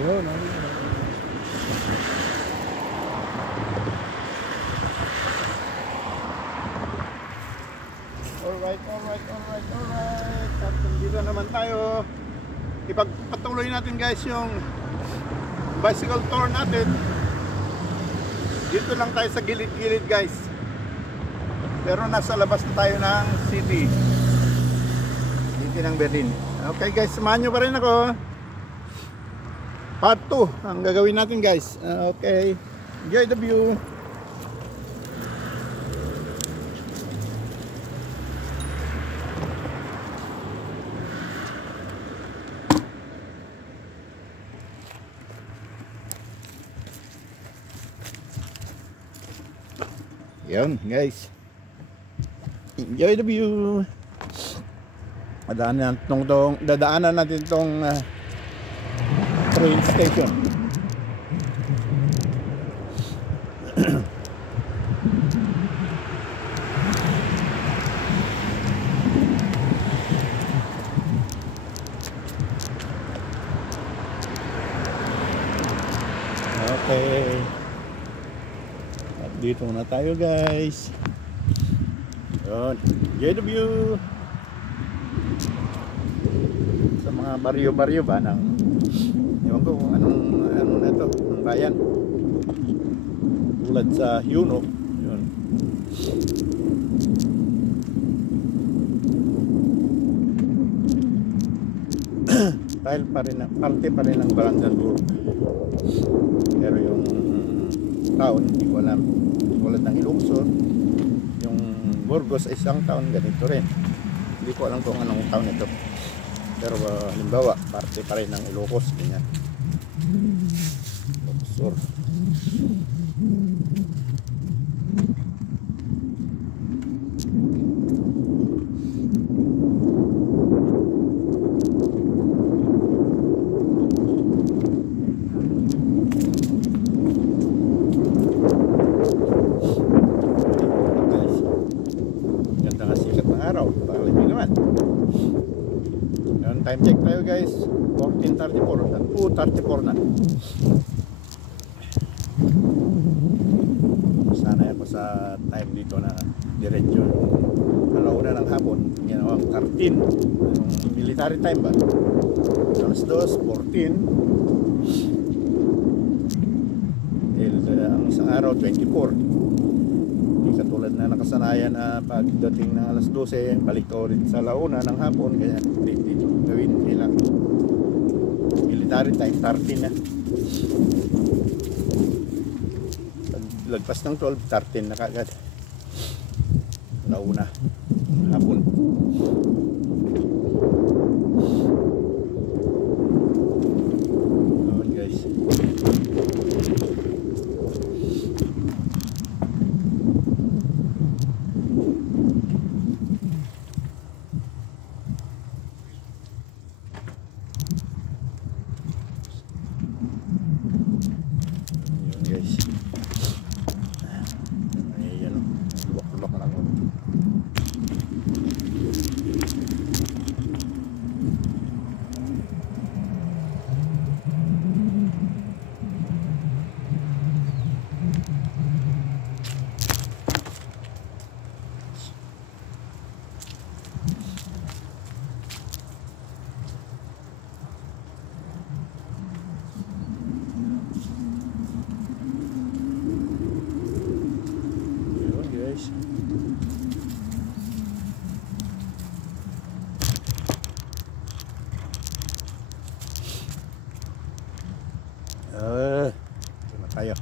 Yun, alright. At dito naman tayo. Ipagpatuloy natin guys yung bicycle tour natin. Dito lang tayo sa gilid-gilid guys. Pero nasa labas na tayo ng city. City ng Berlin. Okay guys, samahan nyo pa rin ako. Part 2 ang gagawin natin guys. Okay, enjoy the view. Yan guys, enjoy the view. Dadaanan natin tong train station. Okay. At dito na tayo guys. Yun. Enjoy the view. Sa mga baryo-baryo ba ng ewan ko kung anong na ito, anong bayan. Tulad sa Yuno. Yun. Dahil parte pa rin ng Brandenburg. Pero yung town, hindi ko alam. Tulad ng Ilocos, yung Burgos ay isang town, ganito rin. Hindi ko alam kung anong town ito. Pero halimbawa, parte pa rin ng Ilocos, ganyan. Ilocos Sur. Time check tayo guys, 14:34 dan 2:34 na. Sana ako sa time dito na diretso alauna ng hapon, ginawang 13 yung military time ba, alas 2:14. Ang isang araw 24. Hindi katulad na nakasanayan na pagdating ng alas 12 balik ka ulit sa launa ng hapon, kaya dito gawin nilang military time 13 na. Lagpas ng 12, 13 na kagad. Launa hapon. Ayan guys. Ito na tayo.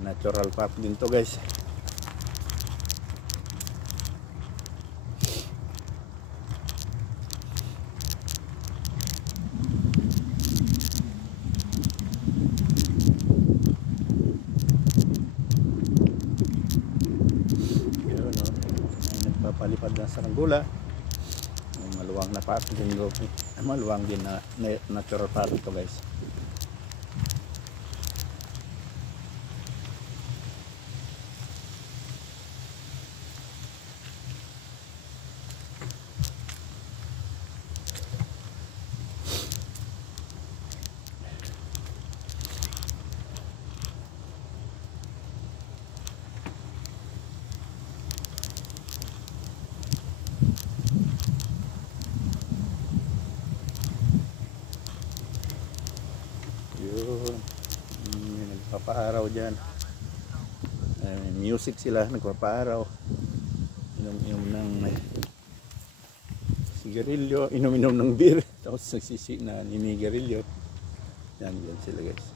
Natural park din to guys. Nagpapalipad na sa Angola. Maluwang na park din, maluwang din na natural park ito guys. nagpapaaraw dyan. Music sila, nagpapaaraw. Inom-inom ng sigarilyo, inom-inom ng beer. Tapos nagsisi na ninigarilyo. Yan sila guys.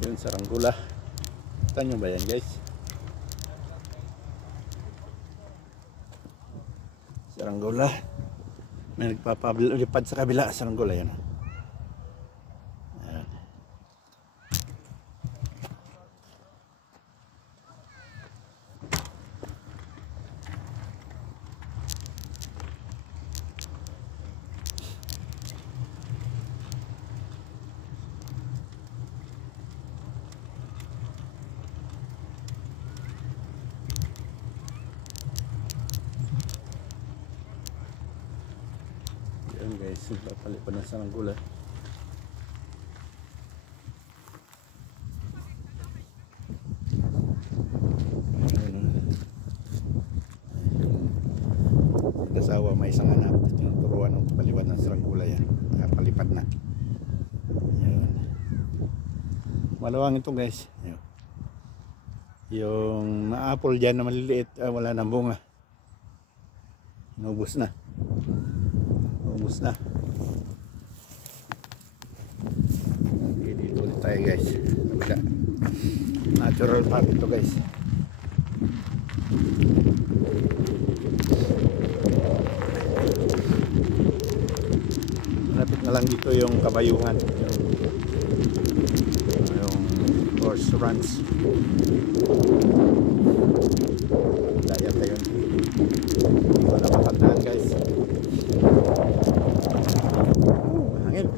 Yun, Saranggola. Kita nyo ba yan guys? Saranggola. May nagpapalipad sa kabila. Saranggola yan. Ayan. Yan guys, papalipad ng Saranggola. Kasawa may isang anak, tinuturuan ng paliwad ng Saranggola yan. Nakapalipad na. Yan. Malawang ito guys. Yan. Yung apple dyan na maliliit, wala nang bunga. Inubos na. Ubus na. Okay, dito ulit tayo guys. Natural park ito guys. Malapit na lang dito yung kabayuhan. Yung horse runs. Daya tayo. Dito na makataan guys. Hangin.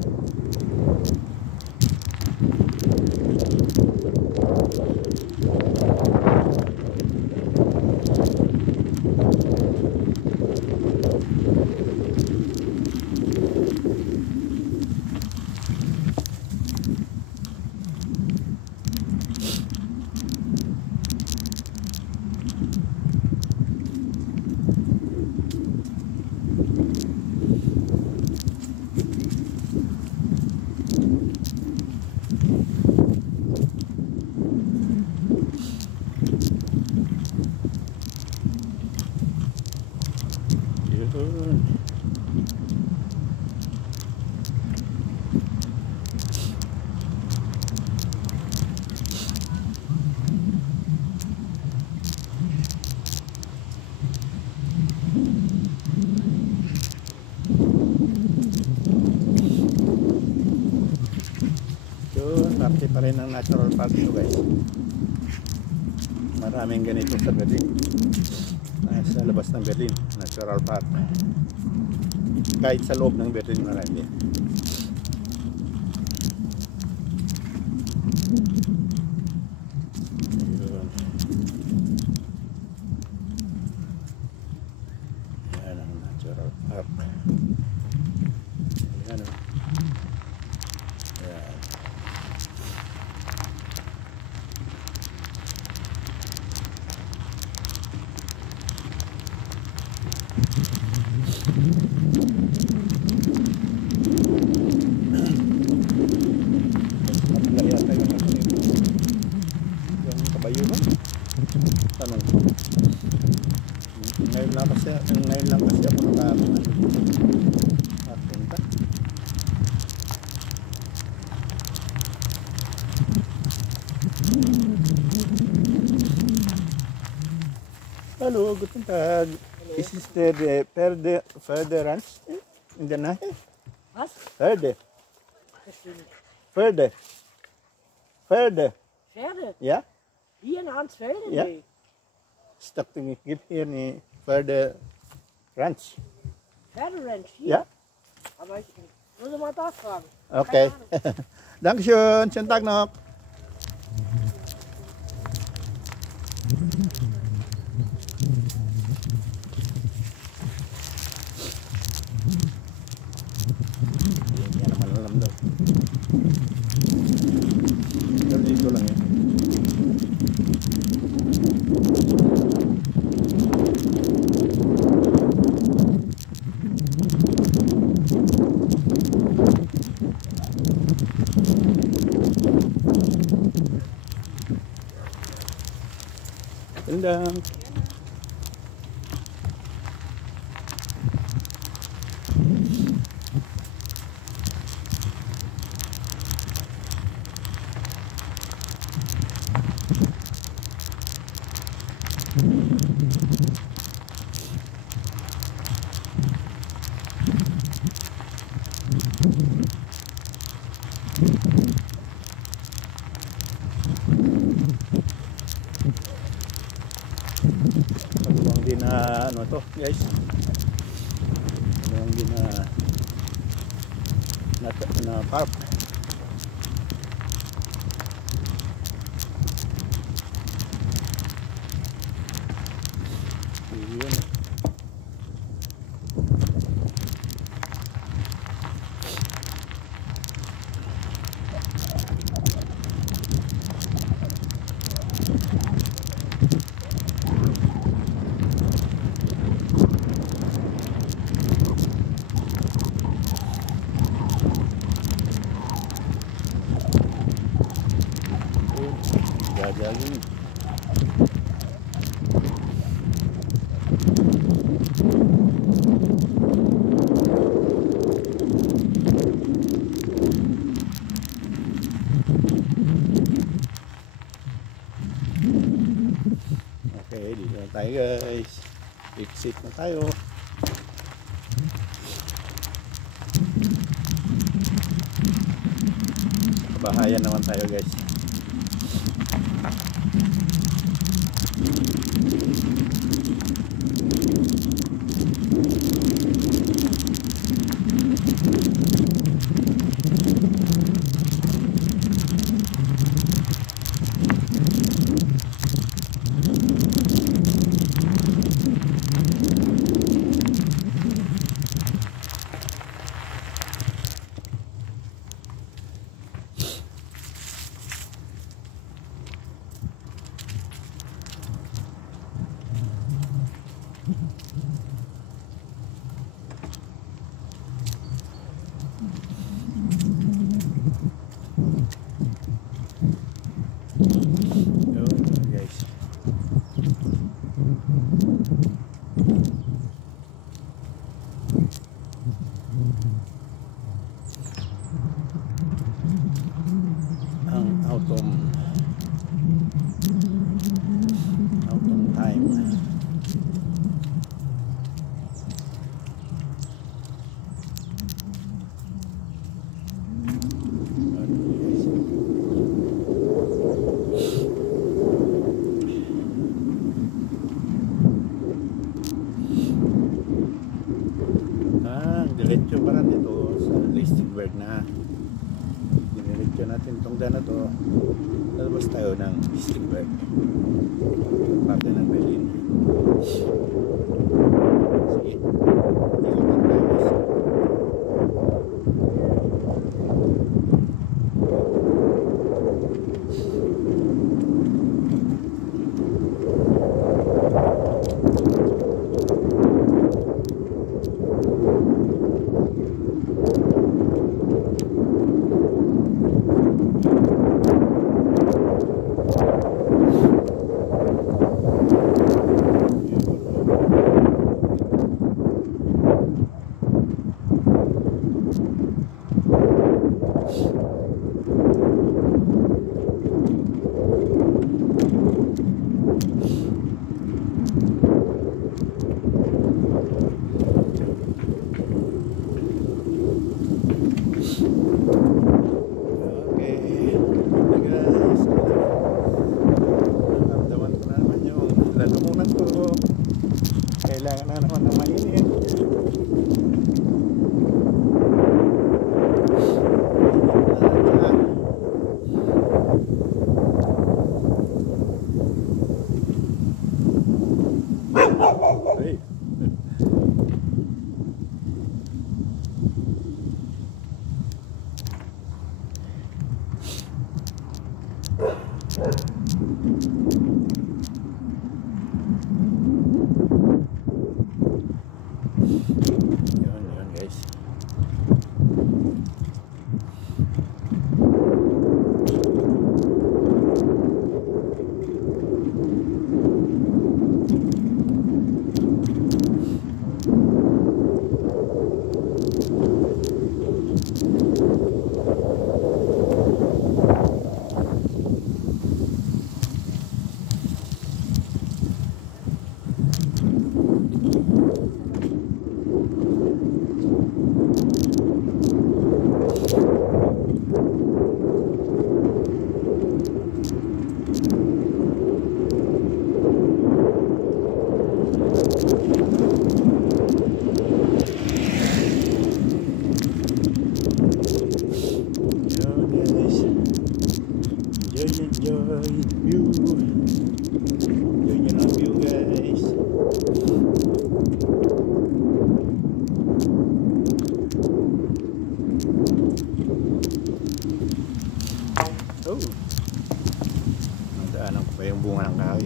Parte pa rin ng natural park ito guys. Maraming ganito sa Berlin. Sa labas ng Berlin, natural park. Kahit sa loob ng Berlin marami. Yan ang natural park. Yan o. Yan. Yung kabayuhan. Tanong. Ngayon lang kasi ako nakapunta. Hallo, guten Tag. Ist es der Förderranz in der Nähe? Was? Förde. Verstehe nicht. Förde. Pferde? Ja? Hier in Arnsfelden? Ja. Nee. Ich dachte, ich gebe hier eine Förderranz. Pferderanch hier? Ja? Aber ich muss mal da fragen. Okay. Keine Ahnung. Dankeschön. Schönen Tag noch. Yan naman alam daw. Pero dito lang yan. Gandang. Maluwang din na ano to guys, maluwang din na park. Yun. Gagawin. Okay, dito na tayo guys. Exit na tayo. Kabahayan naman tayo guys. Autumn time. Diretso pa rin ito sa Lichtenberg na. Diretso natin itong daan na to. Lalabas tayo ng Lichtenberg, parte ng Berlin. Sige, ikot lang tayo guys. Kailangan na naman ng mainit. Hey. Yun guys. view. Yun ang view, guys. Oh, nadaanan ko pa yung bunga ng kahoy.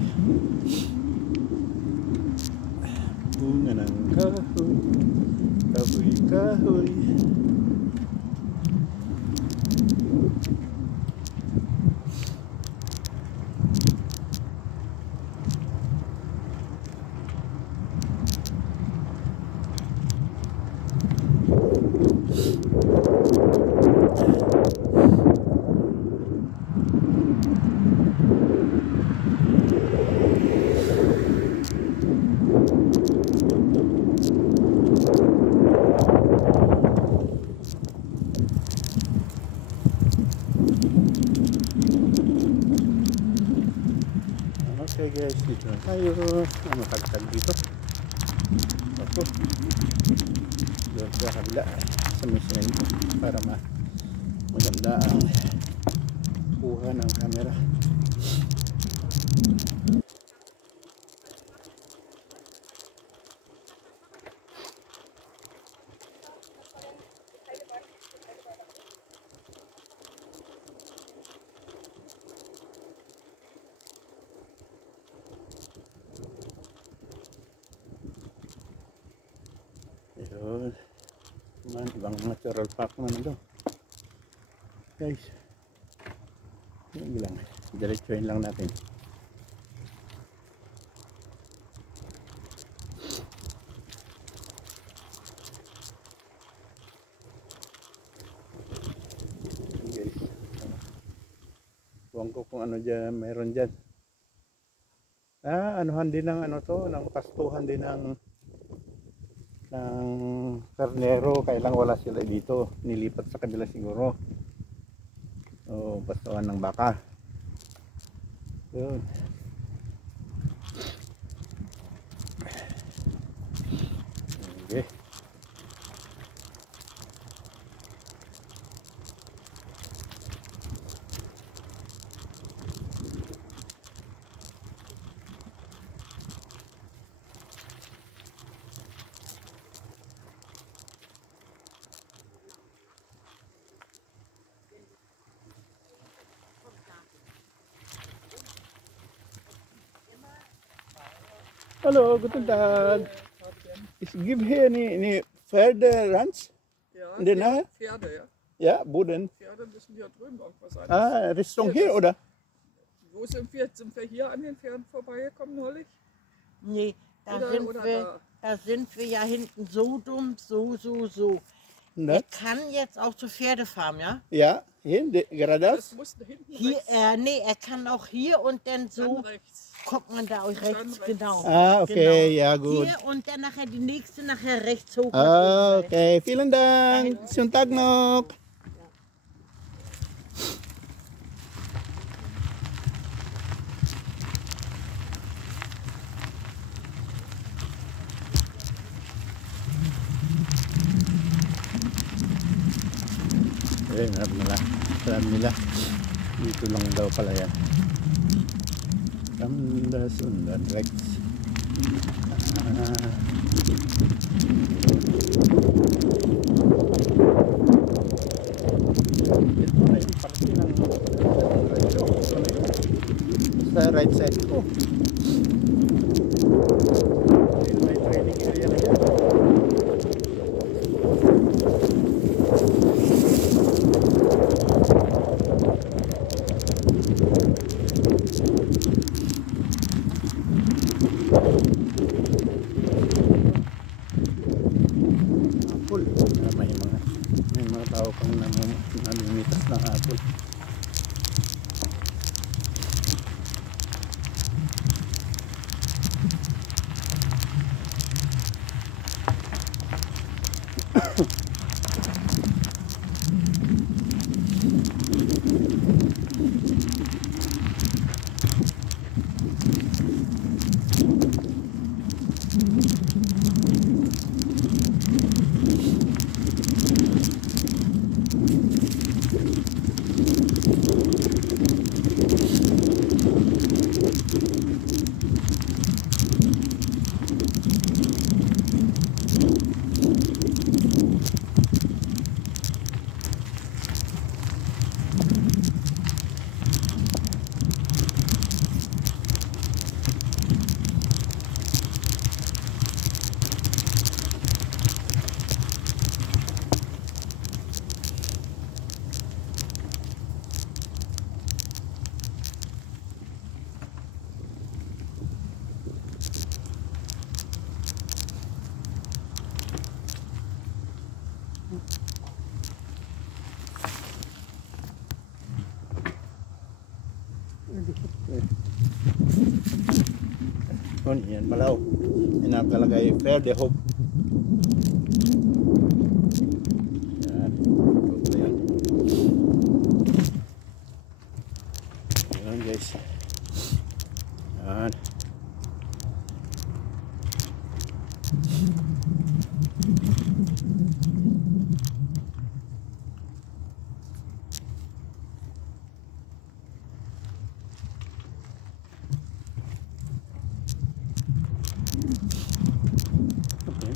Bunga ng kahoy, kahoy, kahoy. Okay guys, dito na tayo. Matagtag dito. Ako. Doon sa kabila. Sa mission para maganda ang kuha ng camera. Yun. Man, ibang natural park naman ito. Guys. Yun lang. Diretsuhin lang natin. Guys. Huwag ko kung ano dyan, mayroon dyan. Anuhan din ng ano to, ng pastuhan din ng karnero, kailang wala sila dito, nilipat sa kabila siguro. O pastuhan ng baka. Yun. Okay. Hallo, guten Tag. Ich gebe hier eine Pferderanz Ja, in der Nähe. Pferde, ja. Ja, Boden. Pferde müssen hier drüben irgendwo sein. Richtung hier, oder? Wo sind wir? Sind wir hier an den Pferden vorbeigekommen neulich? Nee, da, Oder- sind oder wir, da sind wir ja hinten so dumm, so. Ne? Er kann jetzt auch zur Pferdefarm, ja? Ja, hier, geradeaus. Das musste hinten Hier, rechts, nee, er kann auch hier und dann dann so rechts. kommt man da euch rechts, rechts. genau. Okay, ja gut. Hier und dann nachher die nächste, nachher rechts hoch. Okay, vielen Dank. Schönen Tag noch. Eh, sabi nila dito lang daw pala yan. Sunda Sunda Rex. Ito na yung parking ng sa right side ko. May training area na yan. Apple. May mga tao pang namimitas ng apple. Oh, yan pala. Yan nakalagay Fair de Hope. Yan. Ito yan. Yan guys. Yan. Okay.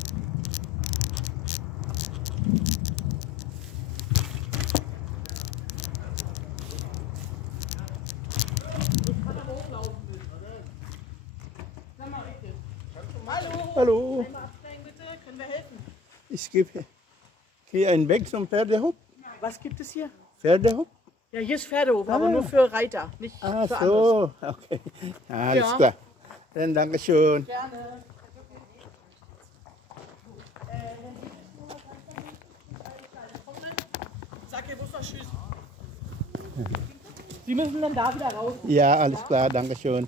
Hallo. Können wir helfen? Ich gebe hier einen Weg zum Pferdehof. Was gibt es hier? Pferdehof? Ja, hier ist Pferdehof, aber nur für Reiter, nicht Ah, für anderes. so. Okay. Alles Ja. klar. Dann Dankeschön. Gerne. Sag ihr, muss noch Tschüss. Sie müssen dann da wieder raus. Ja, alles klar. Dankeschön.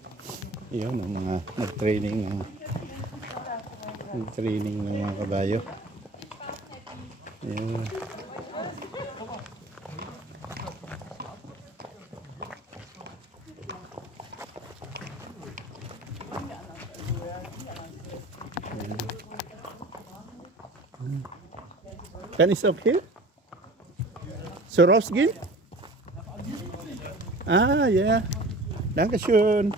Yun, ang mga nag-training ng mga kabayo. Yun. Kann ich auch hier? So rausgehen? Ah, ja. Dankeschön.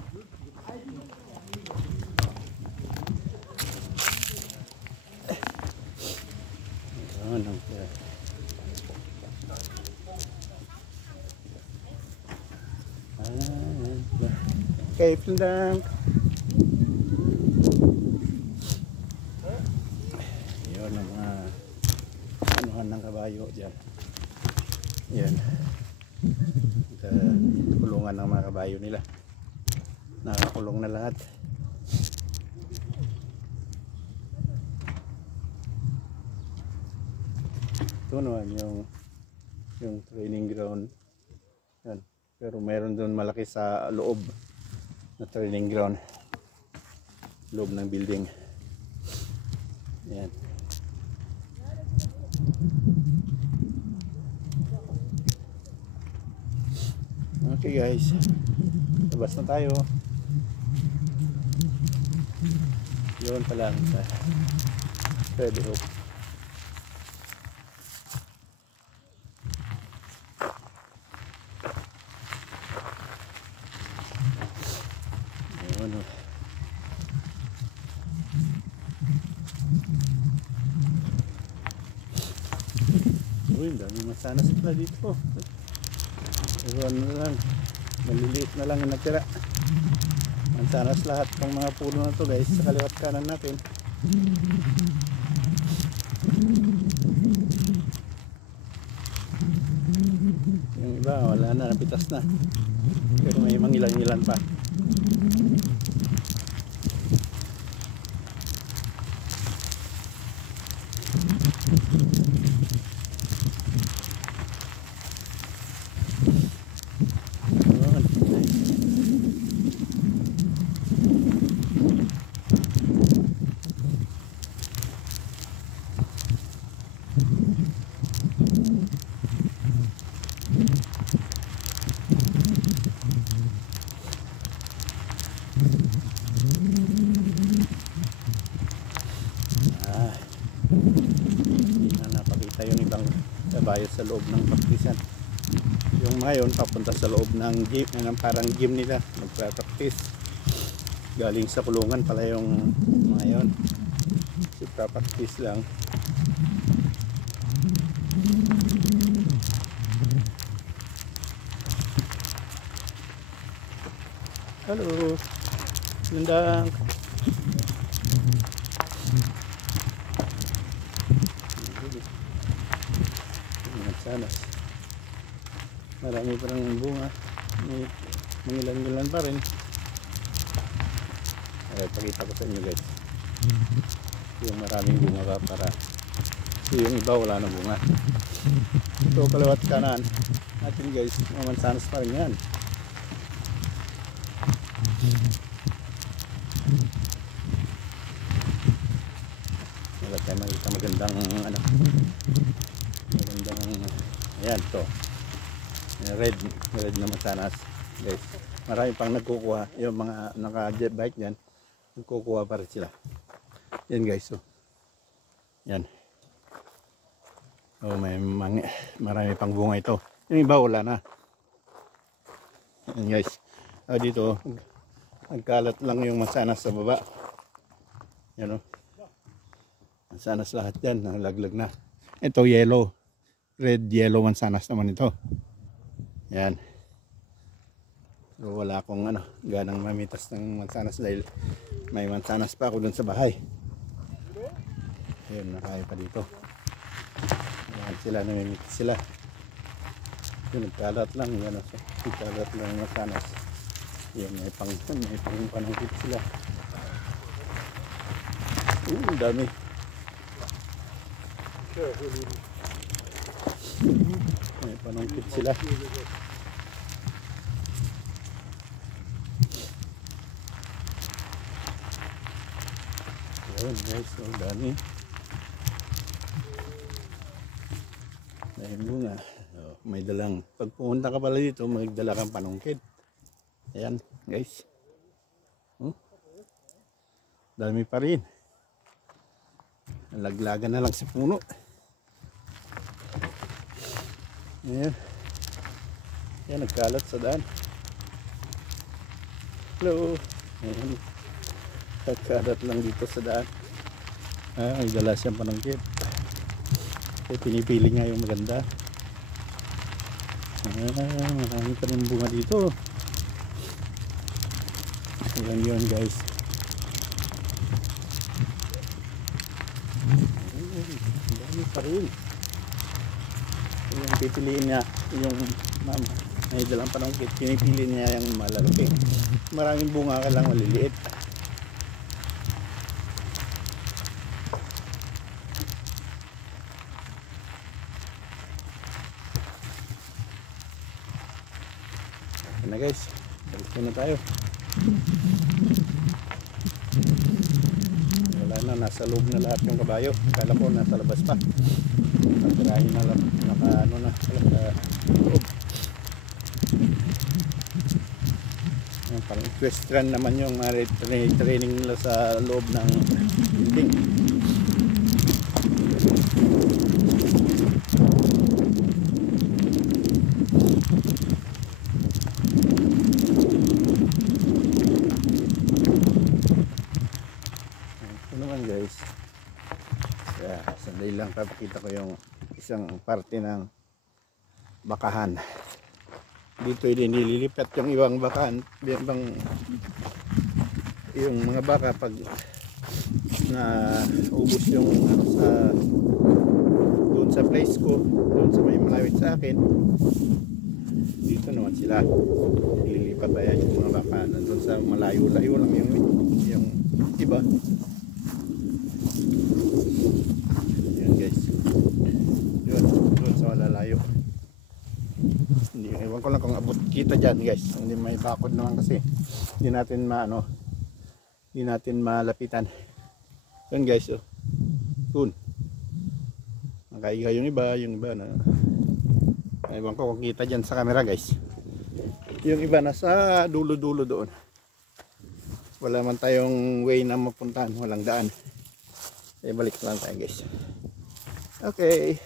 Okay, vielen Dank. Yun ang mga anuhan ng kabayo dyan. Yan. Kulungan ng mga kabayo nila. Nakakulong na lahat. Ito naman yung training ground. Yan. Pero meron doon malaki sa loob na training ground. Loob ng building. Yan. Okay guys. Labas na tayo. Yun pa lang sa Pwede Hope. Yun. Uy, dami masanas pala dito. Pero ano na lang, maliliit na lang yung natira. Mansanas lahat ng mga puno na to guys, sa kaliwat kanan natin. Yung iba wala na, napitas na. Pero may mangilan-ngilan pa. Hindi na napakita yung ibang kabayo sa loob ng praktisan. Yung mga yun papunta sa loob ng gym, ng parang gym nila, magpa-practice. Galing sa kulungan pala yung mga yun. Practice lang. Halo. Gandang. Sanas. Marami pa rin bunga. May mangilan-ngilan pa rin. Ay, pakita ko sa inyo guys. Yung maraming bunga pa para yung iba wala na bunga. Ito kaliwat kanan natin guys. Mamansanas pa rin yan. magandang ano, magandang, ayan to, red na mansanas guys. Marami pang nagkukuha, yung mga naka-jet bike yan, nagkukuha pa rin sila. Yan guys, so yan. Oh, marami pang bunga ito. Yung iba wala na. Yan guys. Oh, dito nagkalat lang yung mansanas sa baba. Yan oh. Mansanas lahat yan, nalaglag na. Ito yellow. Red yellow mansanas naman ito. Yan. So, wala akong ano, ganang mamitas ng mansanas dahil may mansanas pa ako dun sa bahay. Ayun, nakaya pa dito. Ayan sila, namimitas sila. Yun, nagkalat lang. Yan, nagkalat lang yung mansanas. Yan, may pang panangkit sila. Dami. May panangkit sila. Ayan guys, so dami. Dahil bunga. May dalang, pag pumunta ka pala dito, magdala kang panungkit. Ayan guys. Dami pa rin. Laglagan na lang sa puno. Ayan. Ayan, nagkalat sa daan. Hello. Ayan. Nagkalat lang dito sa daan. Nagdala siyang panungkit. Pinipili nga yung maganda. Marami pa rin bunga dito. Ayan yun guys. Dami pa rin. Yung pipiliin niya yung mama, may dalang panungkit, pinipili niya yung malalaki. Maraming bunga ka lang maliliit. Yan na guys, balik na tayo. Wala na, nasa loob na lahat yung kabayo. Akala ko nasa labas pa. Natirahin na lang, naka loob. Parang equestrian naman yung training nila sa loob ng building. Ito naman guys, sandali lang papakita ko yung isang parte ng bakahan. Dito nililipat yung ibang bakahan, yung mga baka pag na ubos yung sa doon sa place ko, doon sa may malapit sa akin, dito naman sila nililipat. Ayan yung mga baka doon sa malayo-layo lang yung iba. Yan guys, yun, doon sa malalayo. Hindi, ewan ko lang kung abot kita dyan guys. Hindi, may bakod naman kasi hindi natin hindi natin malapitan. Yun guys, oh. Yun, nakaiga yung iba na ewan ko kung kita dyan sa camera guys. Yung iba nasa dulo-dulo doon. Wala man tayong way na mapuntahan, walang daan. Balik lang tayo guys. Okay.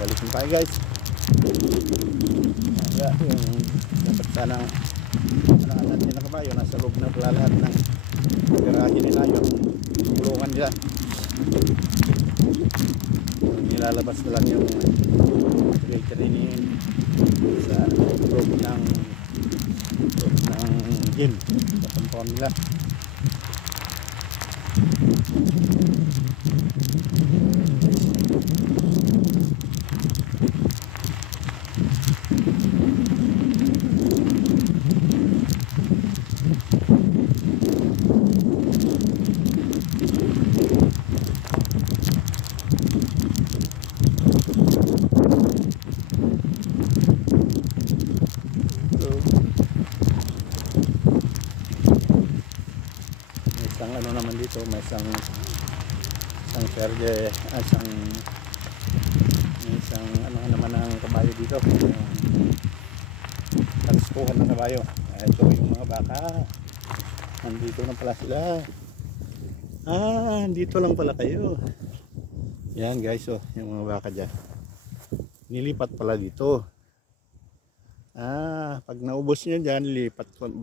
Balik tayo guys. Yung dapat sanang natin na kabayo nasa loob na pala lahat ng garahe nila, yung kulungan nila. Nilalabas ko lang yung training sa group ng gym sa compound nila. Isang ano naman dito, may isang serge, isang ano naman ang kabayo dito, kalaspuhan ng kabayo. Ito yung mga baka, nandito na pala sila. Dito lang pala kayo. Yan guys, oh, yung mga baka dyan nilipat pala dito. Pag naubos nyo dyan,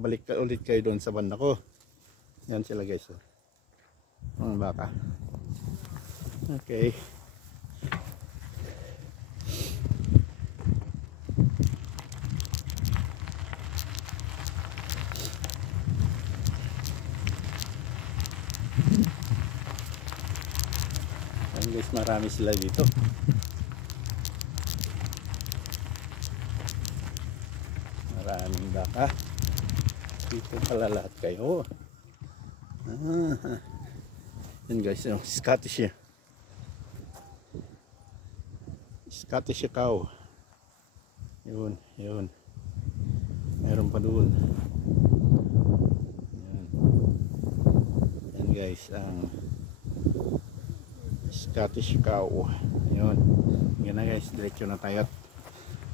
balik ulit kayo doon sa banda ko. Yan sila guys, oh. Mga baka. Okay. Yan guys, marami sila dito. Maraming baka. Dito pala lahat kayo. Yan guys, yung Scottish cow. Yun. Meron pa doon. Yan guys, ang Scottish cow. Yun. Yan na guys, diretso na tayo.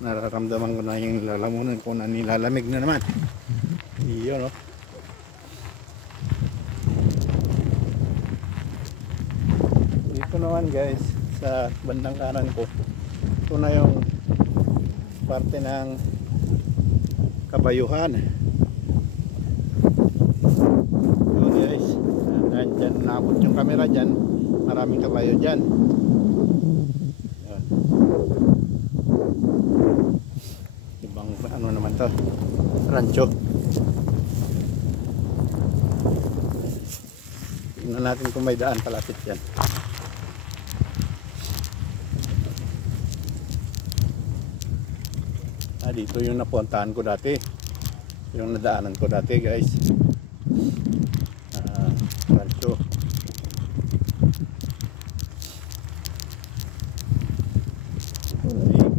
Nararamdaman ko na yung lalamunan ko na nilalamig na naman. Yun, oh. Dito naman guys, sa bandang kanan ko, ito na yung parte ng kabayuhan. Yun guys, dyan naabot yung camera dyan, maraming kabayo dyan. Yun. Ibang ano naman to, rancho. Tingnan natin kung may daan palapit yan. Dito yung napuntahan ko dati, yung nadaanan ko dati guys. Rancho.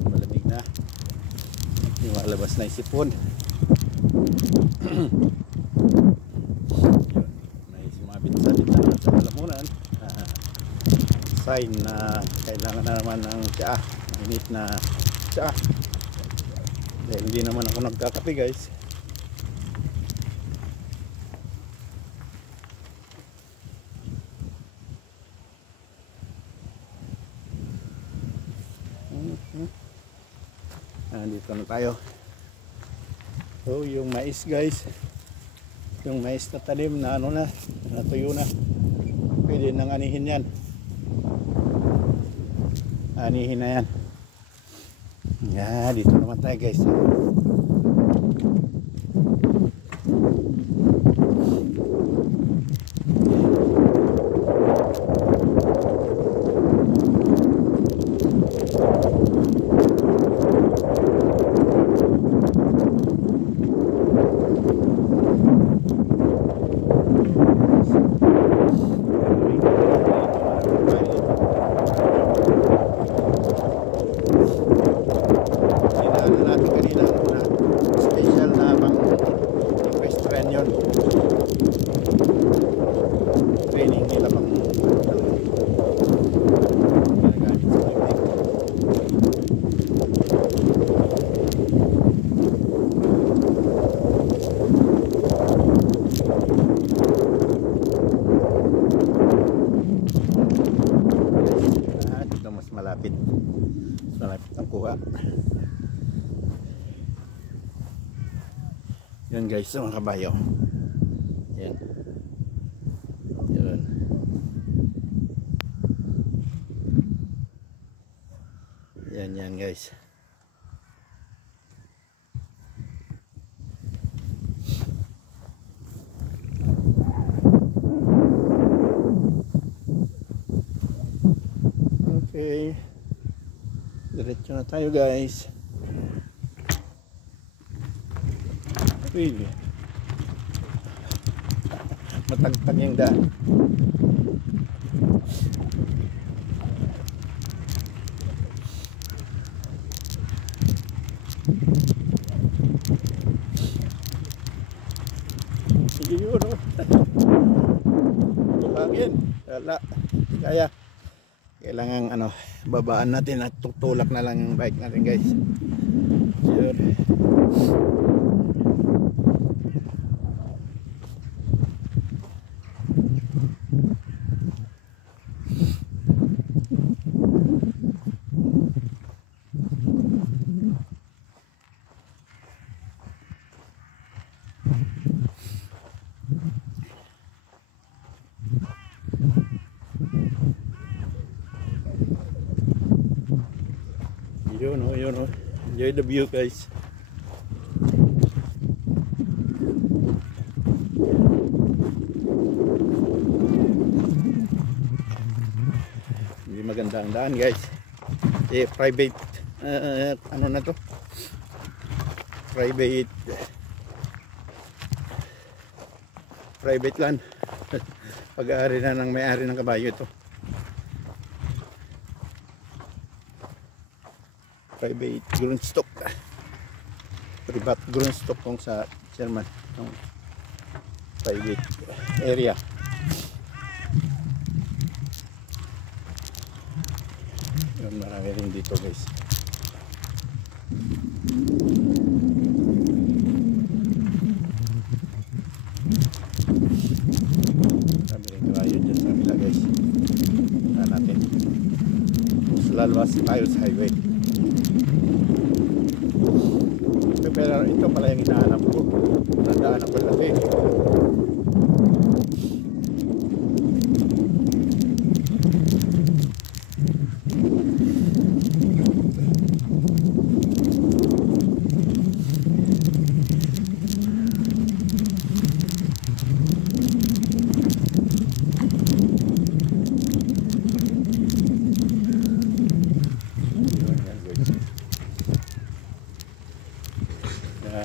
Malamig na, lumalabas na yung sipon. May sumabit sa lalamunan, sign na kailangan na naman ng tsaa, mainit na tsaa. Dahil hindi naman ako nagkakape guys. Dito na tayo. So yung mais guys, yung mais na talim na ano na, natuyo na, pwede nang anihin yan. Anihin na yan. Dito naman tayo guys. malapit ang kuha. Yan guys, mga kabayo. Yan. Yan. Yan guys. Okay. Diretso na tayo guys. Uy. Matagtag yung daan. Siguro. Bangin. Wala. Kaya. Kailangan babaan natin at tutulak na lang yung bike natin guys. Sure. Yun o. Enjoy the view guys. Hindi maganda ang daan guys. Private ano na to? Private land. Pag-aari na ng may-ari ng kabayo ito. Private Grundstock, private Grundstock kung sa German ng private area. Yun, marami rin dito guys. Marami rin kayo dyan sa kabila guys. Tignan natin. Mas lalabas tayo sa highway. Pero ito pala yung hinahanap ko. Nandaan ako lagi.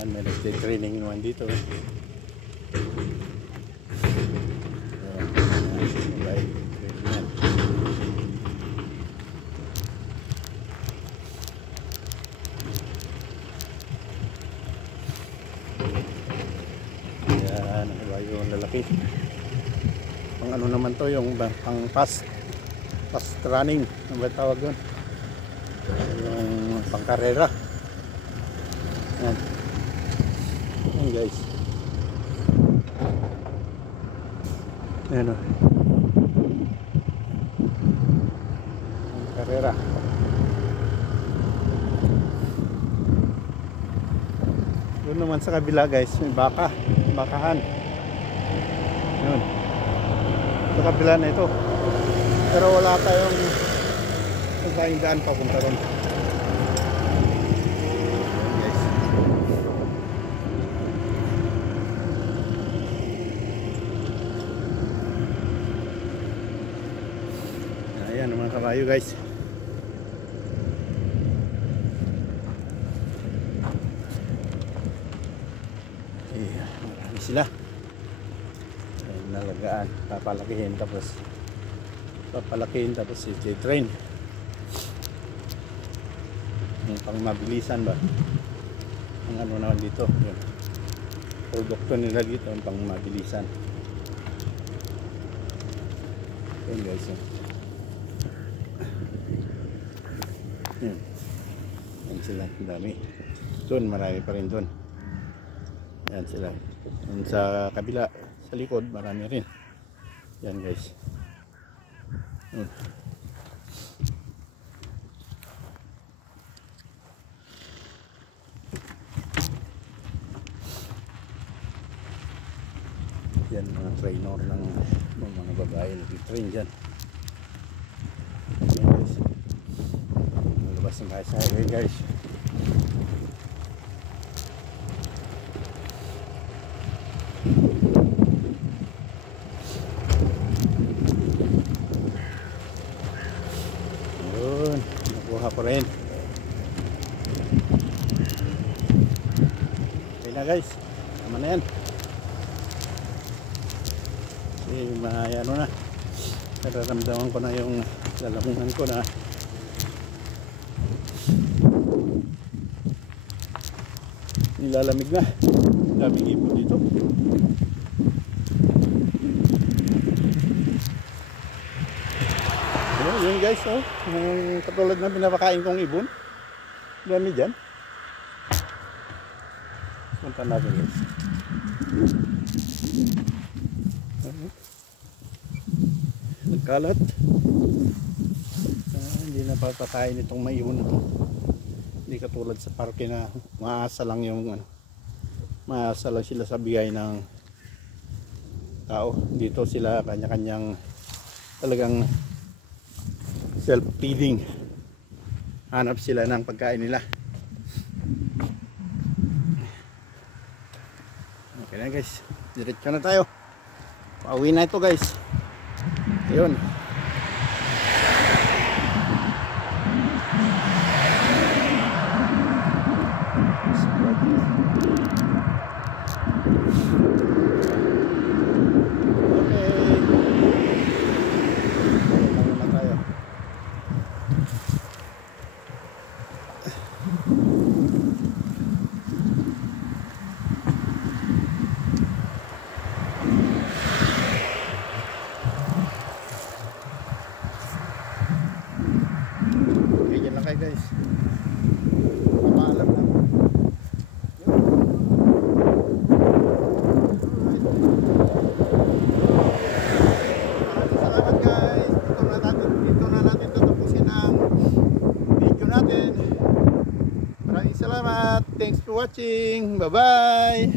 May nagtitraining naman dito. Yan, yung lalaki. Pang ano naman to, yung pang fast running, ano ba tawag doon? Yung pang karera. Yan. Yan guys. Ayan o. Ang karera. Doon naman sa kabila guys, may bakahan. Yun. Sa kabila na ito. Pero wala tayong daan papunta ron. Ayan mga kabayo guys. Marami sila. Ayan, nalagaan, papalakihin tapos i-train. Yung pang mabilisan ba? Ang ano naman dito, yun. Produkto nila dito yung pang mabilisan. Ayan guys, yun. Yan sila, dami. Doon, marami pa rin doon. Yan sila. Yan sa kabila, sa likod, marami rin. Yan guys. Yan mga trainer ng mga babae nag-train dyan. Yan guys. Labas ng tayo sa highway guys. Yun, nakuha ko rin. Okay na guys, tama na yan. Kasi ano na, nararamdaman ko na yung lalamungan ko na nilalamig na. Daming ibon dito. Yun guys, oh, yung katulad na pinapakain kong ibon. Dami dyan. Punta natin guys. Nagkalat. Hindi na papakain itong mayun na to. Hindi katulad sa parke na maasa lang yung maasa lang sila sa bigay ng tao. Dito sila kanya-kanyang talagang self-feeding. Hanap sila ng pagkain nila. Okay na guys, diretso na tayo. Pauwi na ito guys. Ayun. Guys, papaalam lang. Salamat guys. Dito na natin tatapusin ang video natin. Maraming salamat. Thanks for watching. Bye bye.